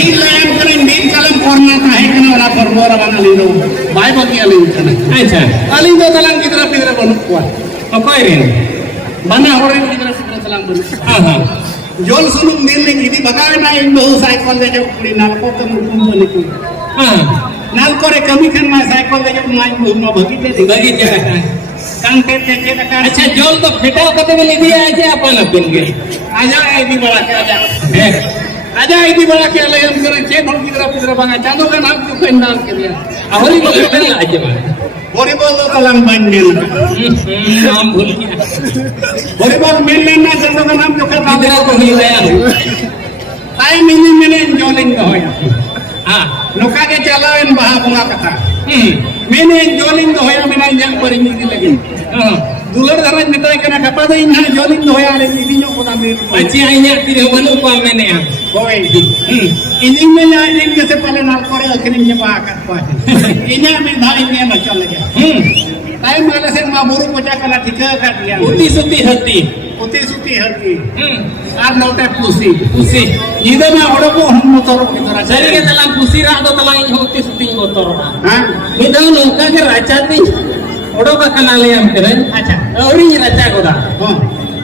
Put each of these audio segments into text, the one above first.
In line करें mean कलम कोरना ताहे कना वाला परबोरा बना लिनो बाय बकी अलिन कना अच्छा अलिन दो तलांग गिदरा पिदरा बनु कुआ अकोय रेन बना होरेन गिदरा पिदरा तलांग बनु हां जोल सुनुम नील ने गिदी बगावे ना इन बहु साइकिल दे जो कुड़ी नाल को तुम बनी को हां नाल करे कमी खन मा साइकिल दे जो माई बहु मा भगी दे बगी जे कांटे के का अच्छा जोल तो फेटाव कते में लीधी है जे अपन अपन के आजा आईदी बड़ा के आजा आईदी बड़ा के ले हम करे के ढोल गिदरा पिदरा बंगा चांदो का नाम क्यों कहीं नाम के दिया aho리 बोल के ना आज में वॉलीबॉल तो तलांग बन गया नाम भूल गया वॉलीबॉल मिल लेना चांदो का नाम जो कर गिदरा को ही गया ताई मिनी मिनी जोलिंग तो होया हां लोका के चलावेन बहा बुंगा कथा मिनी जोलिंग तो होया मिना जंग पर इंगी लगी दुलर धरज मिताय कना कपा दे इना जोलिंग तो होया ले इदी नो कोना में अच्छी आइया तिरे बनु को मैंने होय इनी में ना इनके से पहले नाल करे अखनी के बहा कर पा इना में धाई में बचल लगे ताई माले से मा बुरु पोचा कला ठिका कर दिया उती सुती हती आर नोटे पुसी इदे में ओडको हम मोतरो की तरह सरी के तला पुसी रा दो तला इन उती सुती मोतरो हां मिदा नौका के राचाती ओडो कना ले हम करे अच्छा औरी राचा गोदा हां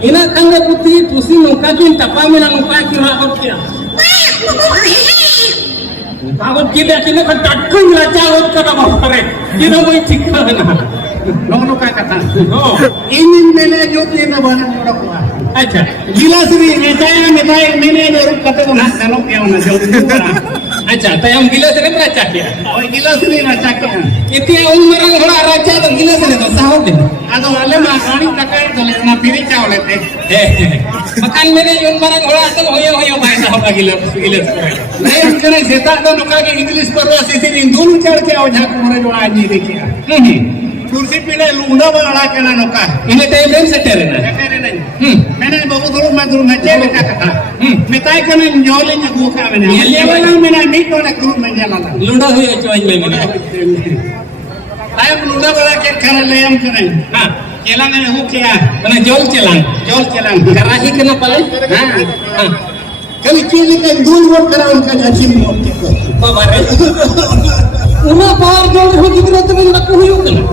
इना कंग पुती पुसी नौका की टपा में नौका की रा और क्या बाबत की देखी ने टटकू राचा होत का करे इनो कोई ठीक ना नो का कथा इन मैंने जो तीन बना ओडको अच्छा गिलासरी मिठाई मैंने जो कते को ना नो के ना जो अच्छा तो हम गिलास रे राचा किया और गिलासरी ना चाके इतने उम्र में थोड़ा राचा तो गिलास रे तो साहो दे आदो वाले मा गाड़ी तकाय चले ना फिरी चावले थे मकान मेरे उम्र में थोड़ा तो होयो भाई साहब गिलास करे नहीं हम करे सेता तो नुका के इंग्लिश परवा सिसी दोनों चढ़ के ओझा कुमरे जोड़ा आज नहीं देखिया कुर्सी पीले लूंडा बड़ा के ना नुका इने टाइम में से तेरे ना तेरे नहीं मैंने बहुत थोड़ा मैं दूर में चेक का कथा मिताई कने जोले ने गुखा मैंने ये वाला मैंने मीट वाला ग्रुप में जाला लूंडा हुई चोज में मैंने ताय लूंडा बड़ा के खाना ले हम करे हां केला ने हो क्या तने जोल चलान कराही के ना पले हां कल चीज के दूध वोट करा उनका अच्छी मोट को बारे उना पार जोल हो कितना तो ना कोई हो ना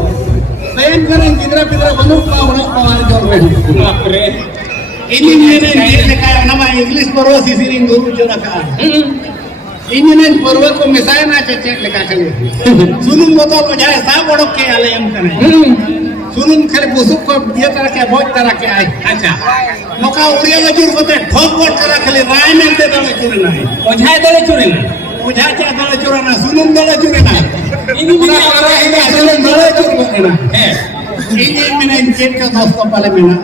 प्रेम करें किधर किधर बनो पावना पावर जोर में बाप रे इंजीनियर ने लिखा है ना इंग्लिश परवा सिसी इन दोनों जो रखा इंजीनियर परवा को मिसाय ना चेक लिखा खले सुनुम बोतल बजाय सा बड़ो के आले हम करे सुनुम खरे बुसुक को ये तरह के बहुत तरह के आए अच्छा नोका उड़िया गजुर कोते ठोक बोट करा खले राय में दे दले चुरे ना ओझाय दले चुरे ना ओझा चा दले चुरे ना सुनुम दले चुरे ना इनी भी सुनुम दले चुरे ना है ini mina cek ke dosto pale mina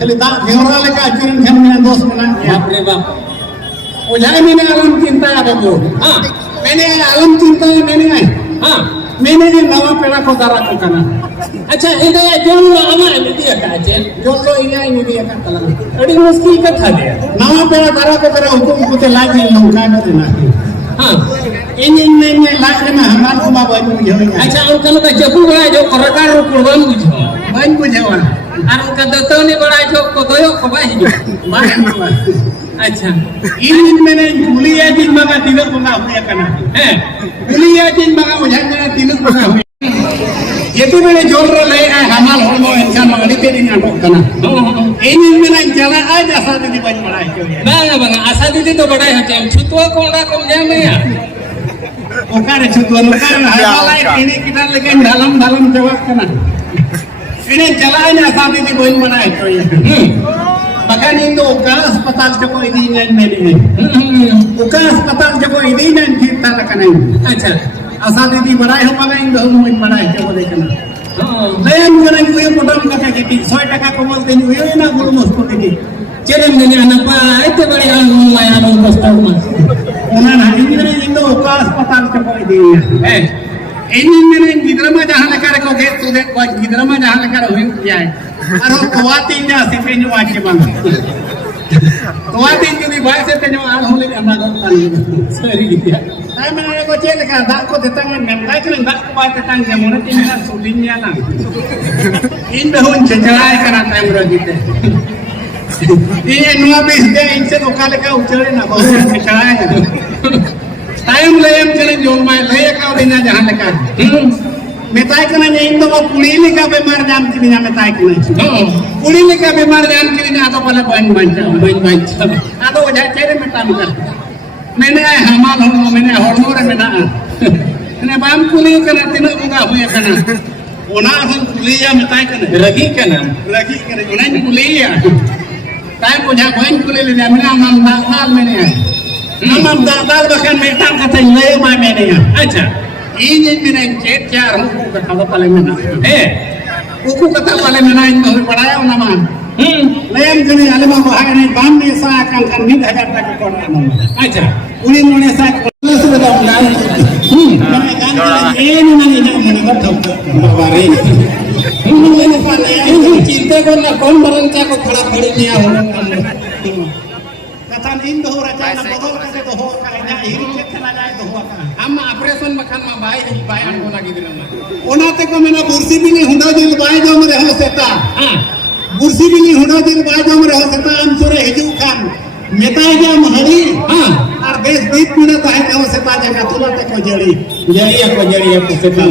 kali dah geora leka acurin kan mina dos mina बाप रे बाप ujai mina alam cinta ada bu हां मैंने alam cinta मैंने हां मैंने ये नवा पेड़ा को दरा को करना अच्छा इधर जोन हमारे दिया का चल जो तो ini dia kan kalau बड़ी मुश्किल का था दे नवा पेड़ा दरा को करे हुकुम को ते लागी लौका न देना हां इन लाग में हमार को बाबा बुझे अच्छा उनका लोग जबू बड़ा जो करकार रो कुर्बान बुझो बन बुझे वाला और उनका दतौनी बड़ा जो को दोयो को भाई जो अच्छा इन मैंने गुलिया दिन मगा तिलक बंगा हुआ करना है गुलिया दिन मगा बुझा करना तिलक बंगा हुआ ये तो मैंने जोल रहा है हमार हो लो इनका मगड़ी तेरी नाटक करना इन मैंने चला आज आशा दीदी बन बड़ा है बंगा आशा दीदी तो बड़ा है छुतवा कोंडा कम जाए में यार ओकारे छुतवा ओकारे हवाला इने किटा लेकिन ढालम जवाब करना इने चला ने आशा दीदी बन बड़ा है तो ये मकान इंदो ओका अस्पताल को इदी नहीं मेरे ओका अस्पताल को इदी नहीं ठीक तरह का नहीं अच्छा आशा दीदी बड़ा है मगा इंदो हम बड़ा है जो देखना लेन करन को ये मोटम का के 100 टका को बोलते नहीं हुई ना गुरु मस्तो के चले मैंने आना पा आते बड़े ऑनलाइन आना कस्टमर में उना ना इंद्र इंदो ओका अस्पताल को इदी है इंजीनियर गिदरा में जहां लेकर को गे तू देख को गिदरा में जहां लेकर हुई जाए और कोवाती इंजा सिपे जो आके बंद कोवाती इंजी भाई से तेनो आल होले हमरा को ताली सरी गया आई मैंने को चेक का दा को देता है मैं भाई के दा को बात तंग के मोने तीन ना सुलिन या ना इन बे होन चचराए करा टाइम रो जीते ये नवा बेस दे इनसे लोकल का उचले ना बहुत मिठाई टाइम लेम चले जो मैं ले का देना जहां लेका मेताई कना ने इन तो पुड़ी लेका बीमार जाम किना मेताई कना पुड़ी लेका बीमार जाम किना तो पहले बन आदो वजह चेरे मेटा मिटा मैंने हमाल हो मैंने हॉर्मोन रे मेना ने बाम कुली कना तिना बुगा हुए कना ओना हम कुलिया मेताई कना रगी कना ओना कुलिया ताई बुझा बन कुली ले मेना माम दाल मैंने माम दाल बखन मेटा कथा ले मा मैंने अच्छा ini mina cek car hukum kata paling mana hukum kata paling mana ini baru padaya nama lain kali alam bahaya ini bam desa akan kan ni dah kata ke koran aja uli mana saya kalau sudah tahu kan ini nani nak mana tahu bawari ini pada ini cinta kau nak kau barangkali kau khara khari ni awak kata ini dah orang cakap betul kata dah orang kaya ini ceklah jaya dah orang हम operation मखान में by नहीं by हमको लगी दिन में ओनाते को मैंने बुर्सी भी नहीं हुंडा दिल बाई जो मेरे हो सेता हां बुर्सी भी नहीं हुंडा दिल बाई जो मेरे हो सेता हम सोरे हिजू खान मेताई जा महरी हां और देश बीत में तो है हो सेता जगह तुलाते को जड़िया को सेता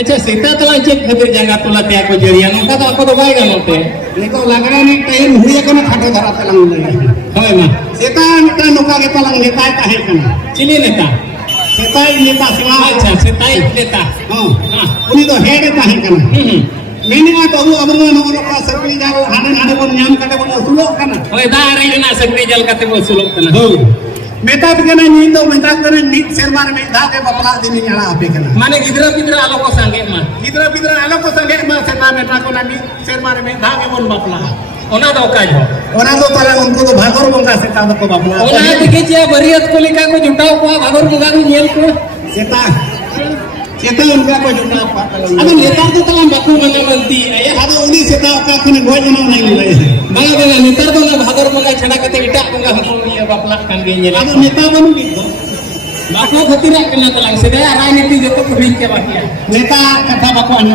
अच्छा सेता तला चेक खतिर जगह तुलाते को जड़िया नोका तो आपको तो बाई गनोते नहीं तो लगरा नहीं टाइम हुए को ना खाटे धरा तलंग होय ना सेता नेता नोका के तलंग नेता काहे कना चिली नेता सेताई नेता सिवा अच्छा सेताई नेता हां उनी तो हेड ताहे कना मैंने तो अब नोरो का सकरी जाल हाने बन नाम काटे बन सुलो कना होय दा रे ना सकरी जाल काटे बन सुलो कना हो मेता कना नी तो मेता कना नीत शर्मा में दा के बपला दिन याला आपे कना माने गिदरा आलो को संगे मा गिदरा आलो को संगे मा सेता मेता को ना नीत शर्मा में दा के बन बपला ओना दो काज हो ओना दो तारा उनको तो भागोर बंगा सेता को बपला ओना देखे जे बरियत को लेका को जुटाव को भागोर बंगा को नेल को सेता उनका को जुटाव को अब नेता तो तला बाकू बंगा बनती ए हादो उनी सेता का खने गोज ना नहीं ले बंगा नेता तो ना भागोर बंगा छड़ा कते इटा बंगा हम ये बपला कान गे नेल अब नेता बन भी बाकू खतिरा कना तला से राजनीति जो तो भीन के बाकी नेता कथा बाकू अन्य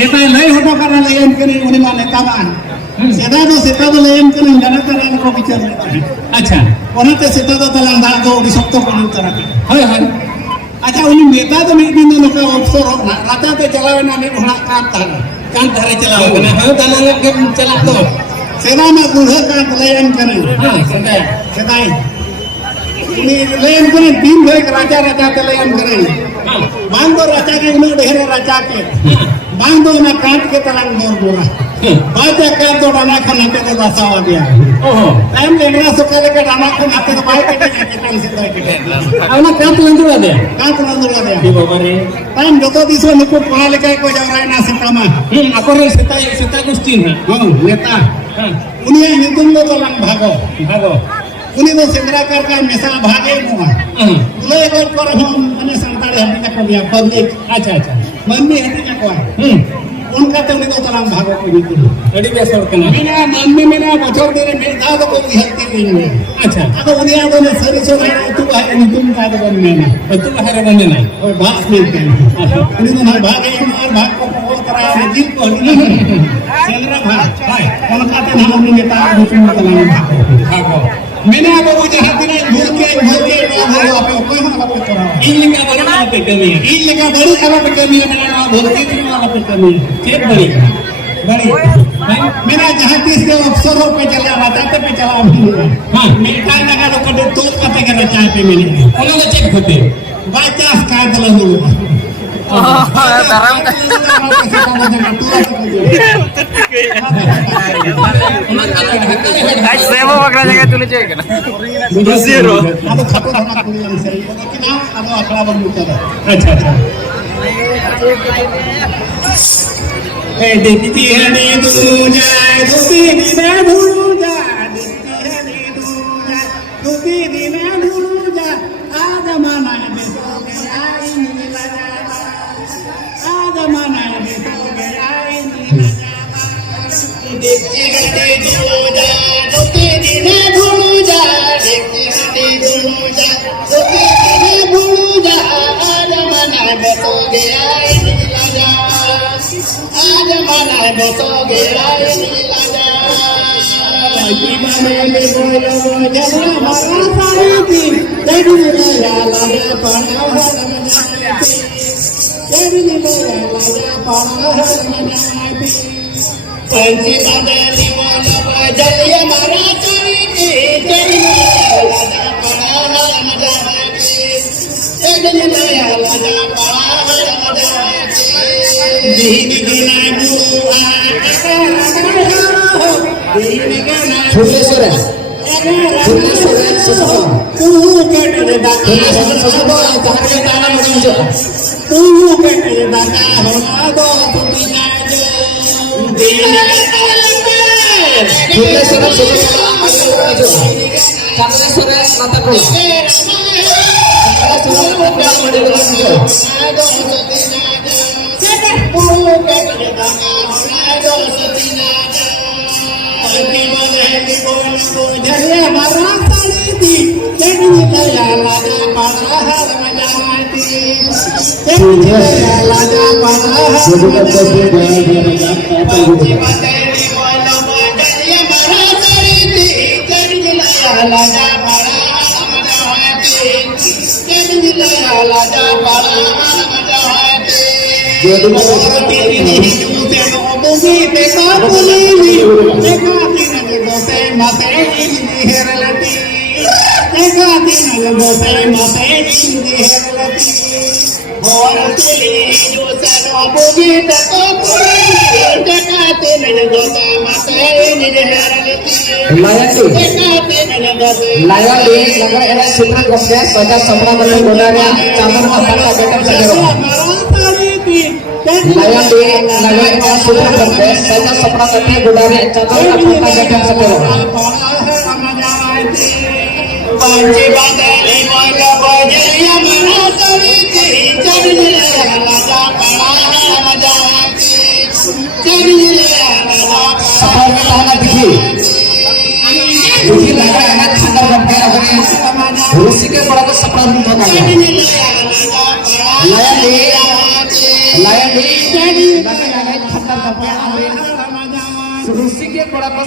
नेता लय होटो करना लेन कने उनी मा नेता बान सेदा तो सेता तो लेन कने जनता को विचार लेता है अच्छा ओनाते सेता तो तला दा दो विसक्तो को तरह हाय हाय अच्छा उनी नेता तो में दिन नका अवसर हो राता ते चलावे ना ने घोड़ा कान धारे चलावे कने हाय दाना के चला तो सेना में गुढ़ा का लेन कने हां सेदाई उनी लेन कने दिन भर राजा ते लेन कने हां बांग दो राजा के उन ढेर राजा के बांग दो ना काट के तलंग दो बोरा बाजा काट दो डाना खाना के तो दसावा दिया ओहो टाइम लेना सुकाले के डाना खाना के तो बाय के टाइम से तो आवना काट लंदुला दे दी बाबा रे टाइम जतो दिसो नको पढ़ा लेके को जावराय ना सीतामा अकोरे सीता गुस्तीन हां नेता उनी नितुम तो तलंग भागो उनी तो सेंद्रा कर का मेसा भागे मुआ उले एक पर हम माने संताड़े हटी का दिया पब्लिक अच्छा मम्मी हटी का उनका तो नहीं तो तलाम भागो को नहीं अड़ी बेसर करना मैंने मम्मी मैंने बचोर दे में दा तो कोई हल्के नहीं है अच्छा तो उन्हें तो ने सरी सो है तू है नहीं तुम का तो बनने ना तू है बनने ना और बात में के उन्हें तो भागे और भाग को करा है दिल को सेंद्रा भाग भाई उनका तो नाम नहीं लेता तुम तलाम भागो मैंने अब वो जहां दिन घूर के वो पे कोई वाला पे करा इन का बड़ी वाला पे कमी है इन का बड़ी वाला पे कमी है मैंने भोलके दिन वाला पे कमी है ठीक बड़ी मेरा जहां तीस के अफसरों पे चला बताते पे चला हां मीठा लगा तो कदे तो कते के चाय पे मिले उन्होंने चेक होते बाचास का दलन दो Taram kan. Saya mau makan aja tuh cek kan. Zero. Atau khapur anak kuliah saya. Kita atau akla bermuka. Acha. देखती है नी दूजा दूती दीना दूजा देखती है नी दूजा दूती दीना दूजा आज माना में सो गया नीला जाना आज माना में सो गया नीला जाना देखती है नी दूजा दूती दीना दूजा देखती है नी दूजा दूती दीना दूजा आज माना में सो गया नीला जाना आज माना बसो गया नीला जाना पंची बांधली मला बजलिया मारा चोरी चढ़ी लाजा पड़ा मजा चढ़ी लाजा पड़ा मजा दीन बिना बुआ दीन गाना फुलेश्वर ससुर तू कट दे दाता ससुर तार के ताला मुझे तू कट दे दाता हो दो बिना जो दीन फुलेश्वर ससुर कालेश्वर माता को era super kompleks baca sopra dengan godanya cabang mata betam segera layang di naga era super kompleks baca sopra dengan godanya cabang mata betam segera पंची बांधली मला बजलिया मारा चोरी चढ़ी लाजा पड़ा मजा चढ़ी लाजा सफर में ताला दिखी लगा है खंडर करके अपने उसी के बड़ा को सपना रूम होगा लाया दे लगा खंडर करके अपने उसी के बड़ा को